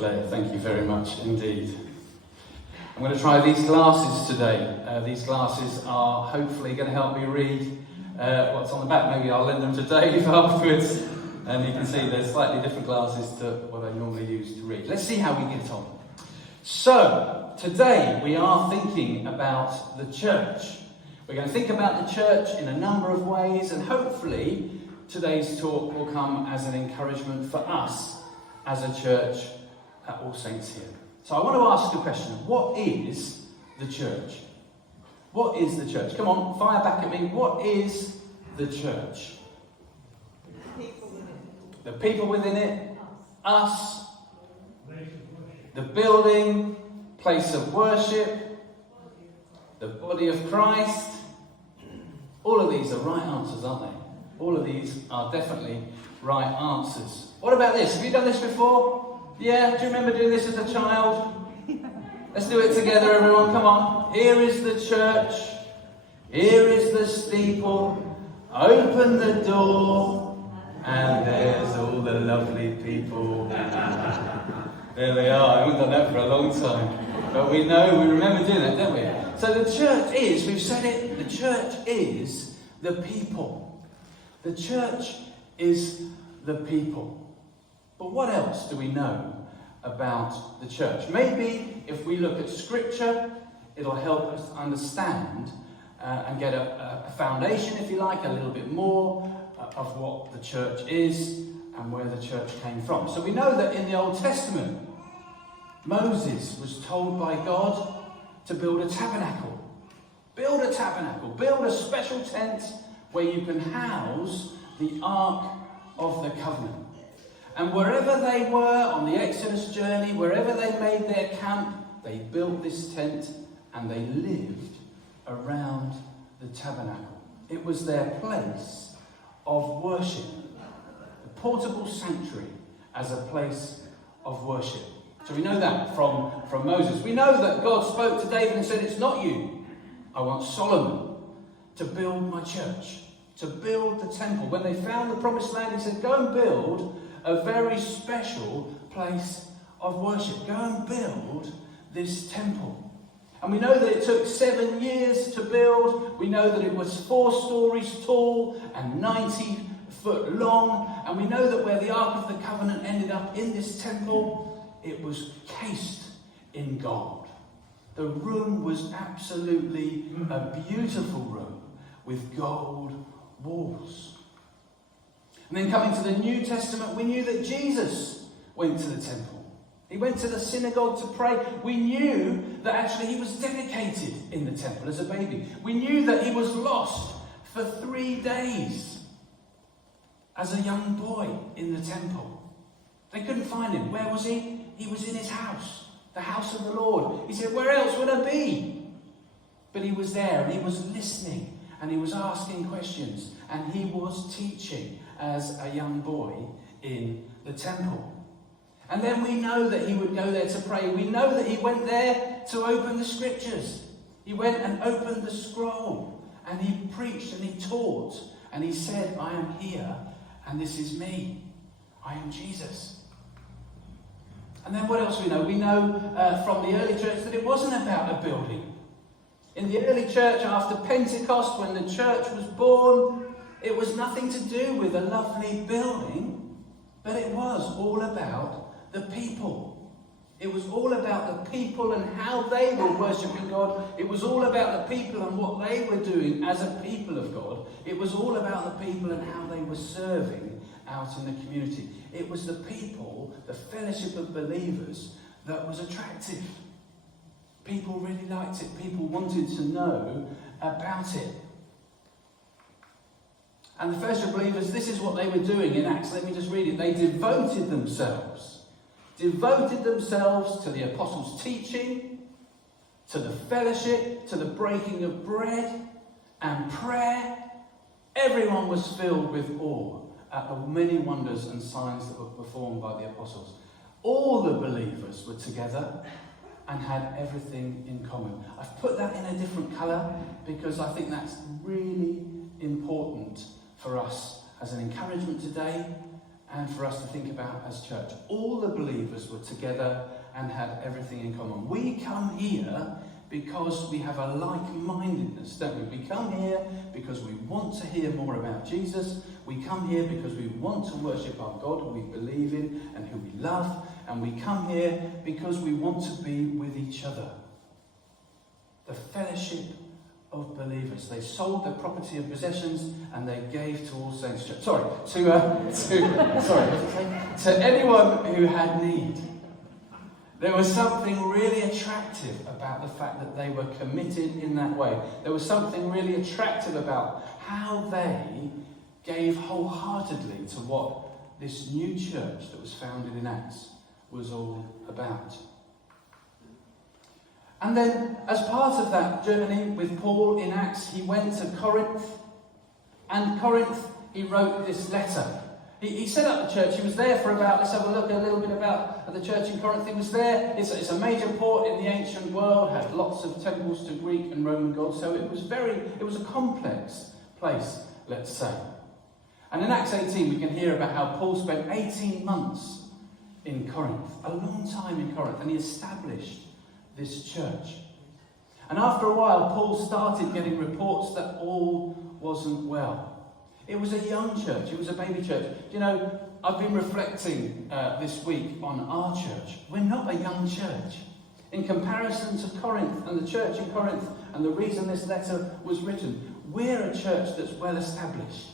Claire, thank you very much indeed. I'm going to try these glasses today. These glasses are hopefully going to help me read what's on the back. Maybe I'll lend them to Dave afterwards. And you can see they're slightly different glasses to what I normally use to read. Let's see how we get on. So, today we are thinking about the church. We're going to think about the church in a number of ways, and hopefully today's talk will come as an encouragement for us as a church at All Saints here. So I want to ask the question, what is the church? What is the church? Come on, fire back at me. What is the church? The people within it, us, the building, place of worship, the body of Christ. All of these are right answers, aren't they? All of these are definitely right answers. What about this? Have you done this before? Yeah, do you remember doing this as a child? Let's do it together, everyone. Come on. Here is the church. Here is the steeple. Open the door. And there's all the lovely people. There they are. I haven't done that for a long time. But we remember doing that, don't we? So the church is, we've said it, the church is the people. The church is the people. But what else do we know about the church? Maybe if we look at Scripture, it'll help us understand and get a foundation, if you like, a little bit more of what the church is and where the church came from. So we know that in the Old Testament, Moses was told by God to build a tabernacle. Build a tabernacle. Build a special tent where you can house the Ark of the Covenant. And wherever they were on the Exodus journey, wherever they made their camp, they built this tent and they lived around the tabernacle. It was their place of worship. The portable sanctuary as a place of worship. So we know that from Moses. We know that God spoke to David and said, it's not you. I want Solomon to build my church, to build the temple. When they found the promised land, he said, go and build a very special place of worship. Go and build this temple. And we know that it took 7 years to build. We know that it was 4 stories tall and 90 foot long. And we know that where the Ark of the Covenant ended up in this temple, it was cased in gold. The room was absolutely a beautiful room with gold walls. And then coming to the New Testament, we knew that Jesus went to the temple. He went to the synagogue to pray. We knew that actually he was dedicated in the temple as a baby. We knew that he was lost for 3 days as a young boy in the temple. They couldn't find him. Where was he? He was in his house, the house of the Lord. He said, where else would I be? But he was there and he was listening and he was asking questions and he was teaching as a young boy in the temple. And then we know that he would go there to pray. We know that he went there to open the scriptures. He went and opened the scroll and he preached and he taught and he said, I am here and this is me. I am Jesus. And then what else we know? We know from the early church that it wasn't about a building. In the early church after Pentecost, when the church was born, it was nothing to do with a lovely building, but it was all about the people. It was all about the people and how they were worshipping God. It was all about the people and what they were doing as a people of God. It was all about the people and how they were serving out in the community. It was the people, the fellowship of believers, that was attractive. People really liked it. People wanted to know about it. And the fellowship of believers, this is what they were doing in Acts. Let me just read it. They devoted themselves to the apostles' teaching, to the fellowship, to the breaking of bread and prayer. Everyone was filled with awe at the many wonders and signs that were performed by the apostles. All the believers were together and had everything in common. I've put that in a different colour because I think that's really important for us as an encouragement today and for us to think about as church. All the believers were together and had everything in common. We come here because we have a like-mindedness, don't we? We come here because we want to hear more about Jesus. We come here because we want to worship our God who we believe in and who we love. And we come here because we want to be with each other. The fellowship of believers. They sold their property and possessions and they gave to All Saints Church. To anyone who had need. There was something really attractive about the fact that they were committed in that way. There was something really attractive about how they gave wholeheartedly to what this new church that was founded in Acts was all about. And then, as part of that journey with Paul in Acts, he went to Corinth. And Corinth, he wrote this letter. He set up the church. He was there for about, let's have a look a little bit about the church in Corinth. He was there. It's a major port in the ancient world, had lots of temples to Greek and Roman gods. So it was a complex place, let's say. And in Acts 18, we can hear about how Paul spent 18 months in Corinth, a long time in Corinth, and he established this church. And after a while, Paul started getting reports that all wasn't well. It was a young church. It was a baby church. You know, I've been reflecting this week on our church. We're not a young church. In comparison to Corinth and the church in Corinth, and the reason this letter was written, we're a church that's well established.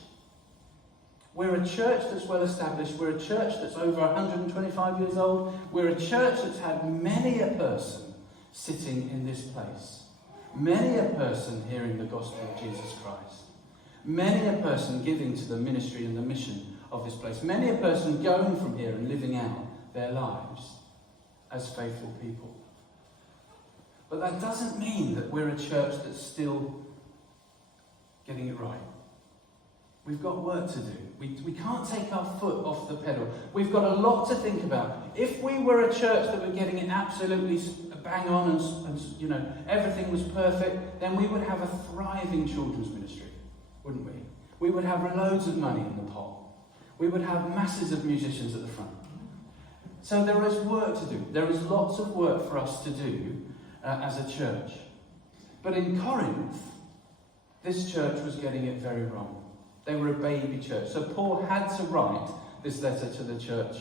We're a church that's well established. We're a church that's over 125 years old. We're a church that's had many a person sitting in this place. Many a person hearing the gospel of Jesus Christ. Many a person giving to the ministry and the mission of this place. Many a person going from here and living out their lives as faithful people. But that doesn't mean that we're a church that's still getting it right. We've got work to do. We can't take our foot off the pedal. We've got a lot to think about. If we were a church that were getting it absolutely bang on and you know, everything was perfect, then we would have a thriving children's ministry, wouldn't we? We would have loads of money in the pot. We would have masses of musicians at the front. So there is work to do. There is lots of work for us to do as a church. But in Corinth, this church was getting it very wrong. They were a baby church. So Paul had to write this letter to the church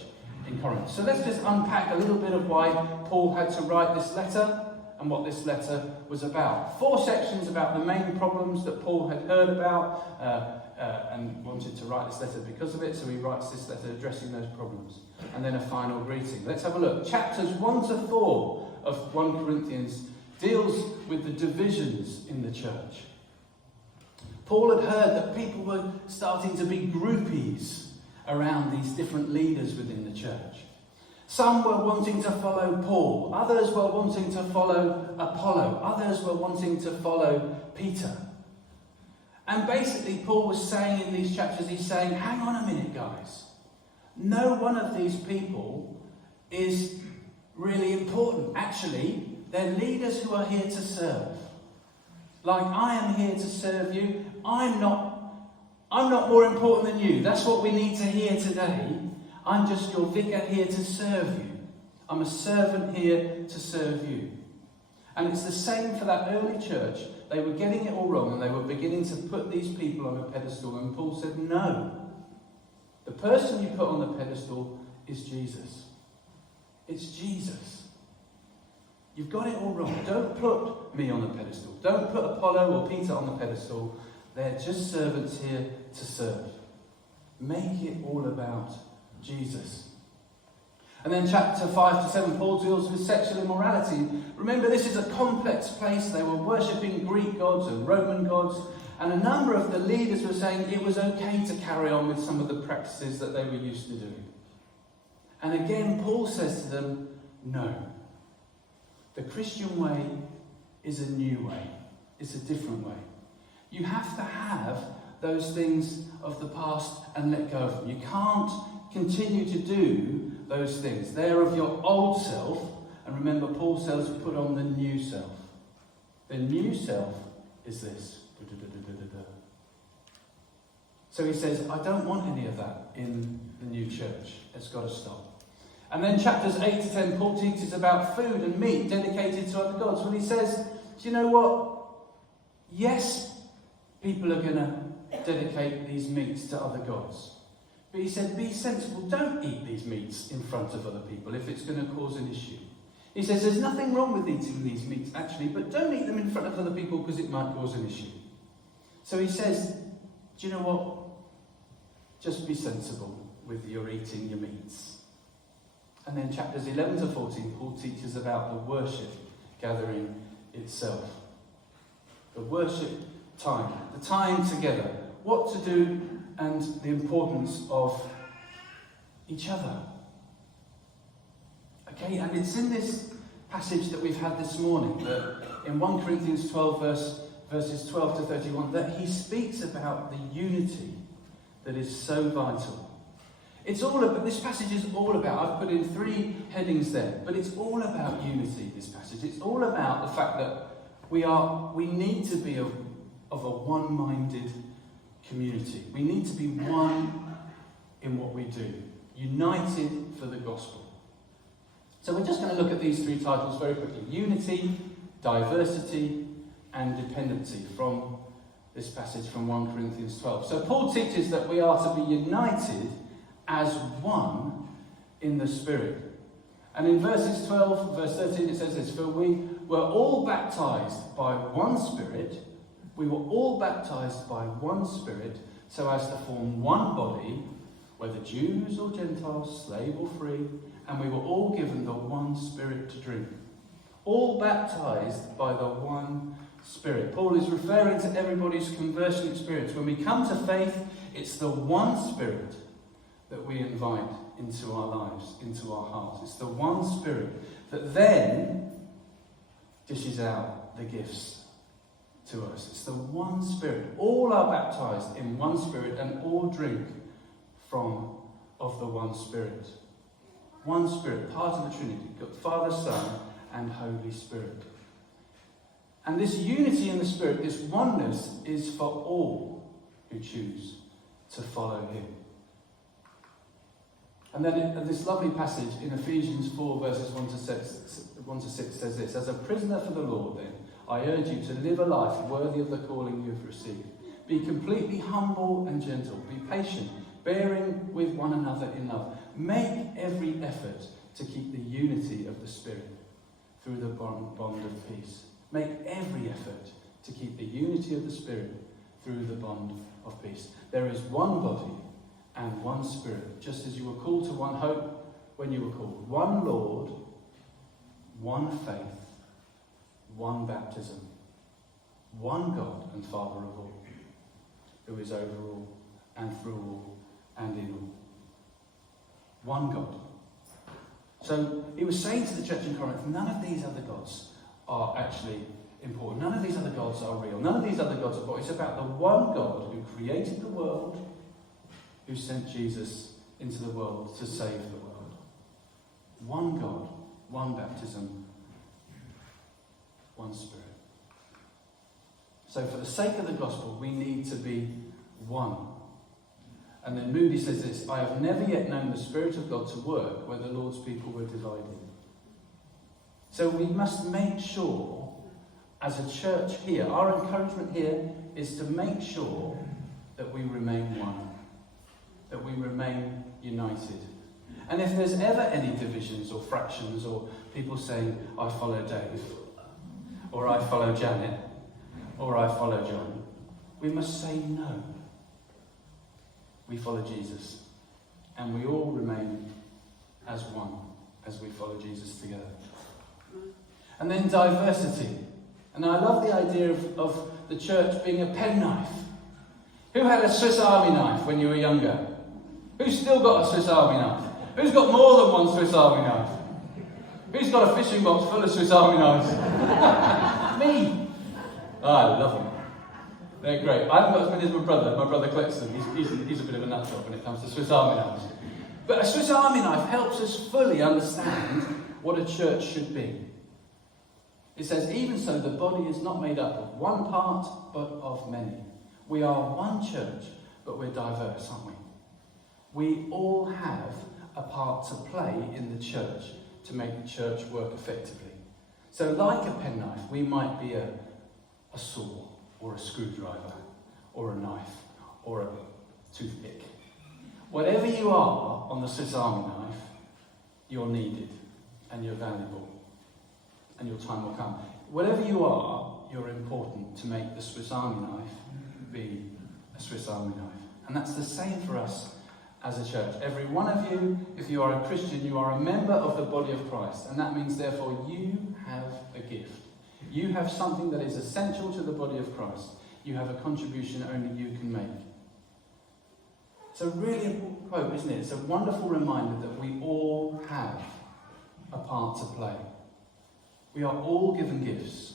in Corinth. So let's just unpack a little bit of why Paul had to write this letter and what this letter was about. 4 sections about the main problems that Paul had heard about and wanted to write this letter because of it. So he writes this letter addressing those problems. And then a final greeting. Let's have a look. Chapters 1 to 4 of 1 Corinthians deals with the divisions in the church. Paul had heard that people were starting to be groupies around these different leaders within the church. Some were wanting to follow Paul. Others were wanting to follow Apollo. Others were wanting to follow Peter. And basically Paul was saying in these chapters, he's saying, hang on a minute, guys. No one of these people is really important. Actually, they're leaders who are here to serve. Like, I am here to serve you. I'm not more important than you. That's what we need to hear today. I'm just your vicar here to serve you. I'm a servant here to serve you. And it's the same for that early church. They were getting it all wrong and they were beginning to put these people on a pedestal. And Paul said, no. The person you put on the pedestal is Jesus. It's Jesus. You've got it all wrong. Don't put me on the pedestal. Don't put Apollo or Peter on the pedestal. They're just servants here to serve. Make it all about Jesus. And then chapter 5 to 7, Paul deals with sexual immorality. Remember, this is a complex place. They were worshipping Greek gods and Roman gods. And a number of the leaders were saying it was okay to carry on with some of the practices that they were used to doing. And again, Paul says to them, no. The Christian way is a new way. It's a different way. You have to have those things of the past and let go of them. You can't continue to do those things. They're of your old self. And remember, Paul says, put on the new self. The new self is this. So he says, I don't want any of that in the new church. It's got to stop. And then chapters 8 to 10, Paul teaches about food and meat dedicated to other gods. Well, he says, do you know what? Yes, people are going to dedicate these meats to other gods. But he said, be sensible. Don't eat these meats in front of other people if it's going to cause an issue. He says, there's nothing wrong with eating these meats, actually, but don't eat them in front of other people because it might cause an issue. So he says, do you know what? Just be sensible with your eating your meats. And then chapters 11 to 14, Paul teaches about the worship gathering itself. The worship time, the time together, what to do and the importance of each other. Okay, and it's in this passage that we've had this morning, that in 1 Corinthians 12 verses 12 to 31, that he speaks about the unity that is so vital. It's all about, this passage is all about, I've put in 3 headings there, but it's all about unity, this passage. It's all about the fact that we need to be of a one-minded community. We need to be one in what we do, united for the gospel. So we're just going to look at these 3 titles very quickly. Unity, diversity, and dependency from this passage from 1 Corinthians 12. So Paul teaches that we are to be united as one in the Spirit. And in verses 12, verse 13, it says this, for we were all baptized by one Spirit. We were all baptized by one Spirit, so as to form one body, whether Jews or Gentiles, slave or free, and we were all given the one Spirit to drink. All baptized by the one Spirit. Paul is referring to everybody's conversion experience. When we come to faith, it's the one Spirit that we invite into our lives, into our hearts. It's the one Spirit that then dishes out the gifts to us. It's the one Spirit. All are baptized in one Spirit and all drink of the one Spirit. One Spirit, part of the Trinity, God, Father, Son, and Holy Spirit. And this unity in the Spirit, this oneness, is for all who choose to follow him. And then this lovely passage in Ephesians 4, verses 1 to 6 says this, as a prisoner for the Lord, then, I urge you to live a life worthy of the calling you have received. Be completely humble and gentle. Be patient, bearing with one another in love. Make every effort to keep the unity of the Spirit through the bond of peace. Make every effort to keep the unity of the Spirit through the bond of peace. There is one body and one Spirit, just as you were called to one hope when you were called. One Lord, one faith, one baptism, one God and Father of all, who is over all and through all and in all. One God. So he was saying to the church in Corinth, none of these other gods are actually important. None of these other gods are real. None of these other gods are important. It's about the one God who created the world, who sent Jesus into the world to save the world. One God, one baptism, one Spirit. So for the sake of the gospel, we need to be one. And then Moody says this, I have never yet known the Spirit of God to work where the Lord's people were divided. So we must make sure, as a church here, our encouragement here is to make sure that we remain one, that we remain united. And if there's ever any divisions or fractions or people saying, I follow Dave, or I follow Janet, or I follow John, we must say no. We follow Jesus, and we all remain as one as we follow Jesus together. And then diversity. And I love the idea of the church being a penknife. Who had a Swiss Army knife when you were younger? Who's still got a Swiss Army knife? Who's got more than one Swiss Army knife? Who's got a fishing box full of Swiss Army knives? Me! Oh, I love them. They're great. I haven't got as many as my brother. My brother collects them. He's a bit of a nut job when it comes to Swiss Army knives. But a Swiss Army knife helps us fully understand what a church should be. It says, even so, the body is not made up of one part, but of many. We are one church, but we're diverse, aren't we? We all have a part to play in the church to make the church work effectively. So like a penknife, we might be a saw or a screwdriver or a knife or a toothpick. Whatever you are on the Swiss Army knife, you're needed and you're valuable and your time will come. Whatever you are, you're important to make the Swiss Army knife be a Swiss Army knife. And that's the same for us as a church. Every one of you, if you are a Christian, you are a member of the body of Christ. And that means, therefore, you have a gift. You have something that is essential to the body of Christ. You have a contribution only you can make. It's a really important quote, isn't it? It's a wonderful reminder that we all have a part to play. We are all given gifts.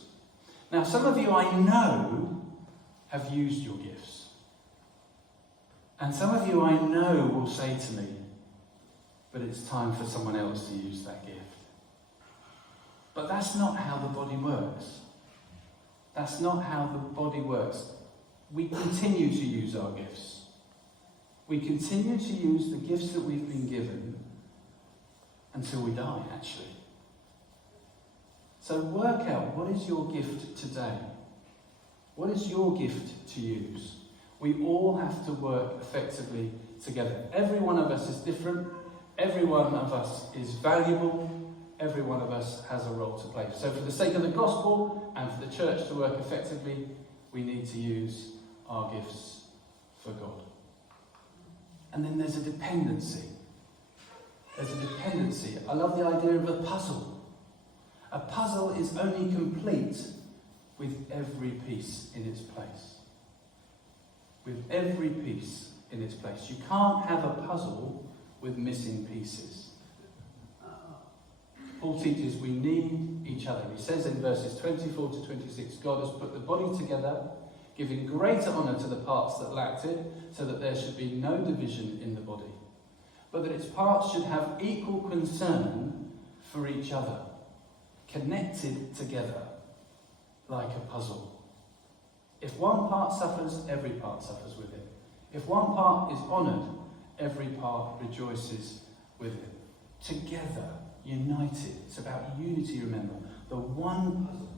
Now, some of you I know have used your gifts. And some of you I know will say to me, but it's time for someone else to use that gift. But that's not how the body works. That's not how the body works. We continue to use our gifts. We continue to use the gifts that we've been given until we die, actually. So work out, what is your gift today? What is your gift to use? We all have to work effectively together. Every one of us is different. Every one of us is valuable. Every one of us has a role to play. So for the sake of the gospel and for the church to work effectively, we need to use our gifts for God. And then there's a dependency. There's a dependency. I love the idea of a puzzle. A puzzle is only complete with every piece in its place. With every piece in its place. You can't have a puzzle with missing pieces. Paul teaches we need each other. He says in verses 24 to 26, God has put the body together, giving greater honour to the parts that lacked it, so that there should be no division in the body, but that its parts should have equal concern for each other, connected together like a puzzle. If one part suffers, every part suffers with it. If one part is honoured, every part rejoices with it. Together, united. It's about unity, remember. The one puzzle.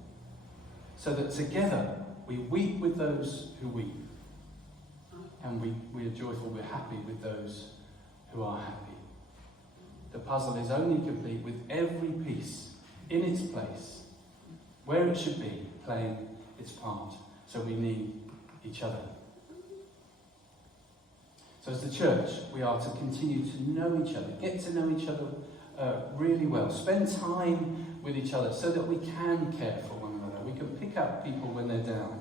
So that together we weep with those who weep. And we are joyful, we're happy with those who are happy. The puzzle is only complete with every piece in its place, where it should be, playing its part. So we need each other. So as the church, we are to continue to know each other, get to know each other really well, spend time with each other so that we can care for one another. We can pick up people when they're down.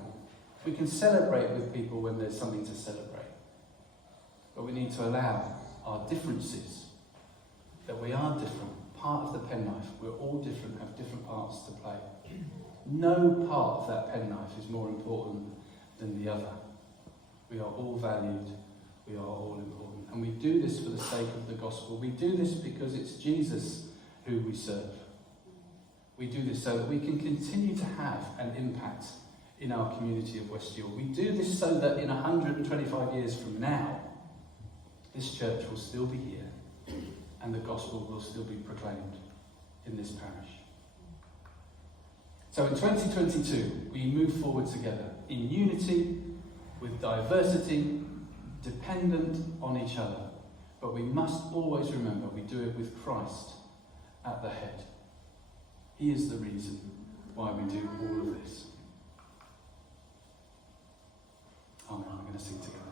We can celebrate with people when there's something to celebrate. But we need to allow our differences, that we are different, part of the penknife. We're all different, have different parts to play. No part of that penknife is more important than the other. We are all valued. We are all important. And we do this for the sake of the gospel. We do this because it's Jesus who we serve. We do this so that we can continue to have an impact in our community of West York. We do this so that in 125 years from now, this church will still be here and the gospel will still be proclaimed in this parish. So in 2022, we move forward together in unity, with diversity, dependent on each other. But we must always remember we do it with Christ at the head. He is the reason why we do all of this. Amen. I'm going to sing together.